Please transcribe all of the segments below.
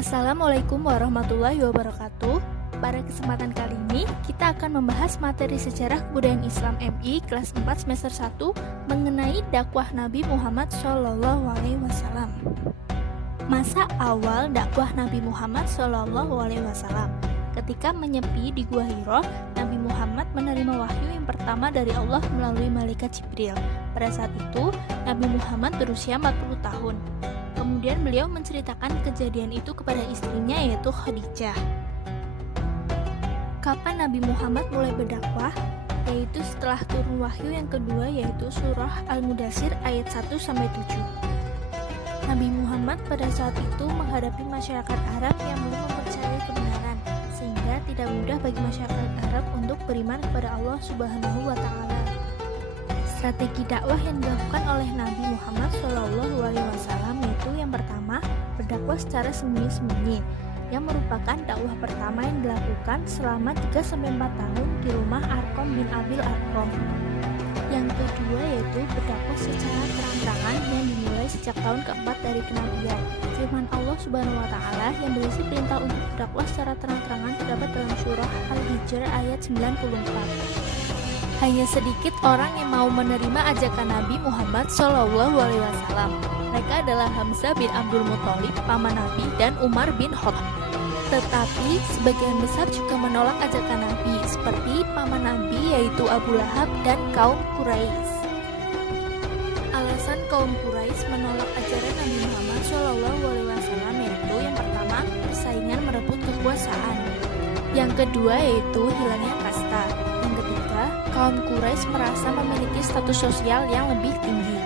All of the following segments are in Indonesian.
Assalamualaikum warahmatullahi wabarakatuh. Pada kesempatan kali ini, kita akan membahas materi sejarah kebudayaan Islam MI kelas 4 semester 1 mengenai dakwah Nabi Muhammad SAW. Masa awal dakwah Nabi Muhammad SAW. Ketika menyepi di Gua Hiro, Nabi Muhammad menerima wahyu yang pertama dari Allah melalui malaikat Jibril. Pada saat itu, Nabi Muhammad berusia 40 tahun. Kemudian beliau menceritakan kejadian itu kepada istrinya yaitu Khadijah. Kapan Nabi Muhammad mulai berdakwah? Yaitu setelah turun wahyu yang kedua yaitu surah Al-Mudaththir ayat 1-7. Nabi Muhammad pada saat itu menghadapi masyarakat Arab yang belum mempercayai kebenaran, sehingga tidak mudah bagi masyarakat Arab untuk beriman kepada Allah Subhanahu wa Ta'ala. Strategi dakwah yang dilakukan oleh Nabi Muhammad SAW yaitu yang pertama, berdakwah secara sembunyi-sembunyi, yang merupakan dakwah pertama yang dilakukan selama 3-4 tahun di rumah Arqam bin Abil Arqam. Yang kedua yaitu berdakwah secara terang-terangan yang dimulai sejak tahun keempat dari kenabian. Firman Allah Subhanahu wa Ta'ala yang berisi perintah untuk berdakwah secara terang-terangan terdapat dalam surah Al-Hijr ayat 94. Hanya sedikit orang yang mau menerima ajakan Nabi Muhammad SAW. Mereka adalah Hamzah bin Abdul Muthalib, paman Nabi, dan Umar bin Khattab. Tetapi sebagian besar juga menolak ajakan Nabi, seperti paman Nabi yaitu Abu Lahab dan kaum Quraisy. Alasan kaum Quraisy menolak ajaran Nabi Muhammad SAW yaitu yang pertama, persaingan merebut kekuasaan. Yang kedua yaitu hilangnya kasta. Yang ketiga, kaum Quraisy merasa memiliki status sosial yang lebih tinggi.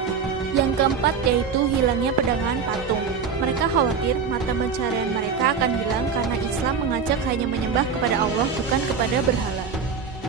Yang keempat yaitu hilangnya pedagangan patung. Mereka khawatir mata pencaharian mereka akan hilang karena Islam mengajak hanya menyembah kepada Allah bukan kepada berhala.